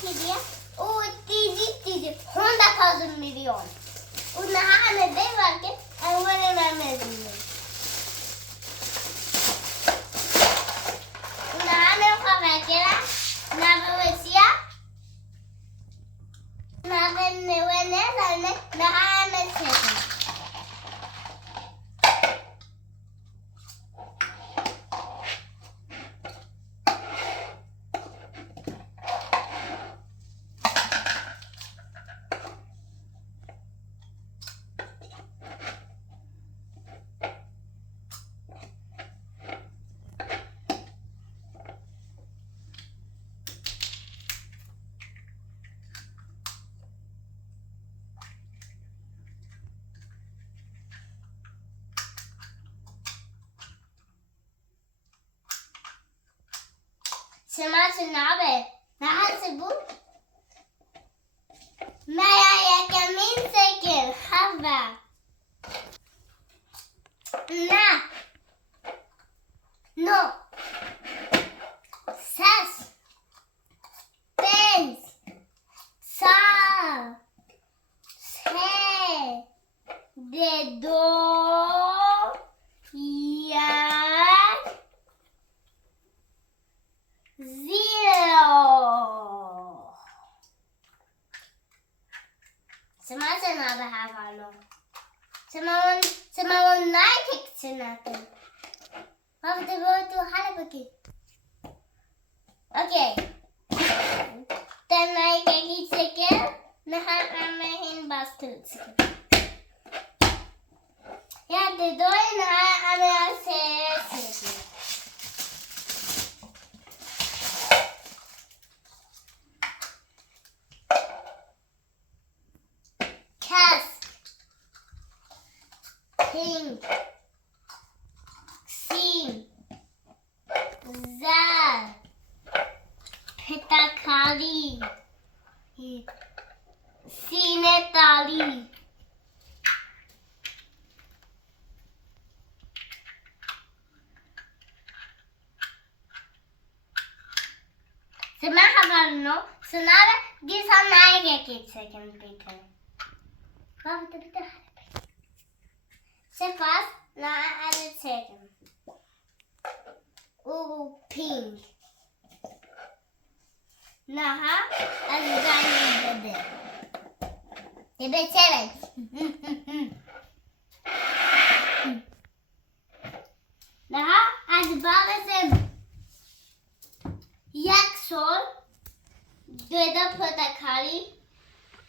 kiriya o tizi Honda 1,000 million. Unahanne devake awale mamezini. Unahanne kavakera navesia navenne wenelane nahanne tete. Semase nabe. Nahase bu. Maya yakamin sekel hava. Na. No. Ses. Benz. Sa. Se. De do. Ya. Zero. Semase nabe havalo. Semawon naikik sinate. Of the word to halabaki. Okay. Then I can eat chicken. Nahan amahin basket chicken. Yeah, the door and I say. Pink, Sim, Zal, Petakali, Sinetali, Semahavalno, Sonara, this are nine cake second Peter. Come to the so first, now I add a second. Ooh, pink. Now I add the bed. The 7. Now I add the Yaksol. Do the Potakali.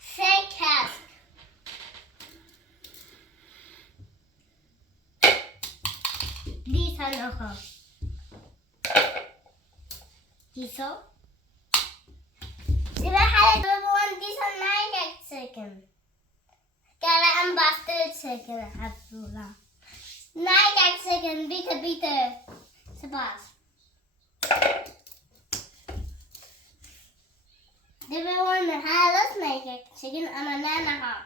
Say cast. These are no home. These are. If I had one, these are 9 seconds. Gotta unbusted second. Have to long. 9 seconds. Beater. Suppose. If I want to have let's make it chicken and a banana.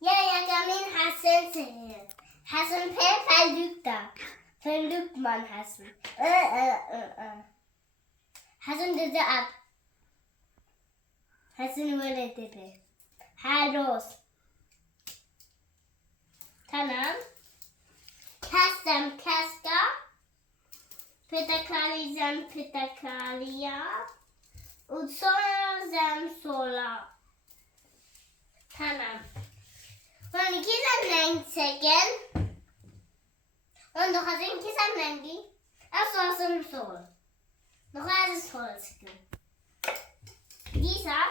Ja, Gamin Hassan Hassan verlügt man Hassan. Hassan diese ab. Hassan würde tippe. Halos. Tamam. Kastam Kaska. Petakalizan Petakalia. Und Sola. Tamam. Und kisam second. Und du hast ein kisam lengi. Also zum Sol. Du hast es Holz. Dieser.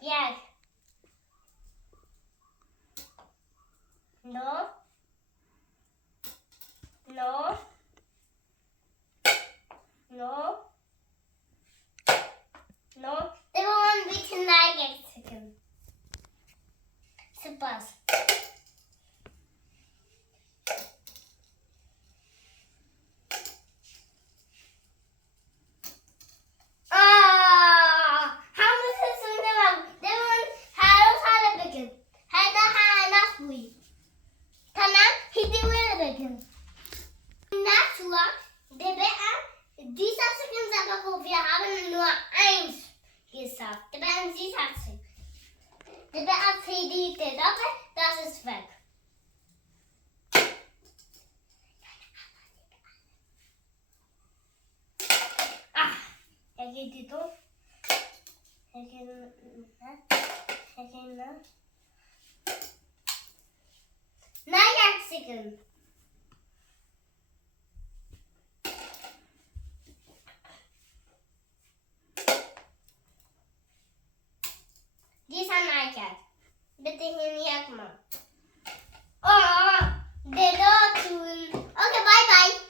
Ja. No. They won't be tonight again. Suppose. dito. Second na. Second. Di sana aja. Detingin lihat mah. Oh, dedo tun. Okay, bye bye.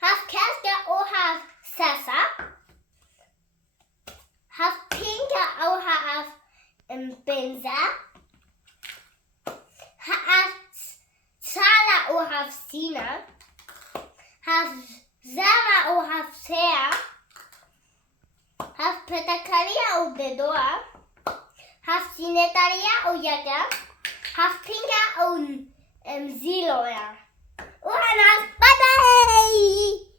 Half kaska och half sassa. Half pinka och half benza. Half sala och half sina. Half zara och half sea. Half petakaria och dedoa. Half sinetaria och jaga. Half pinka och ziloja. Och bye bye!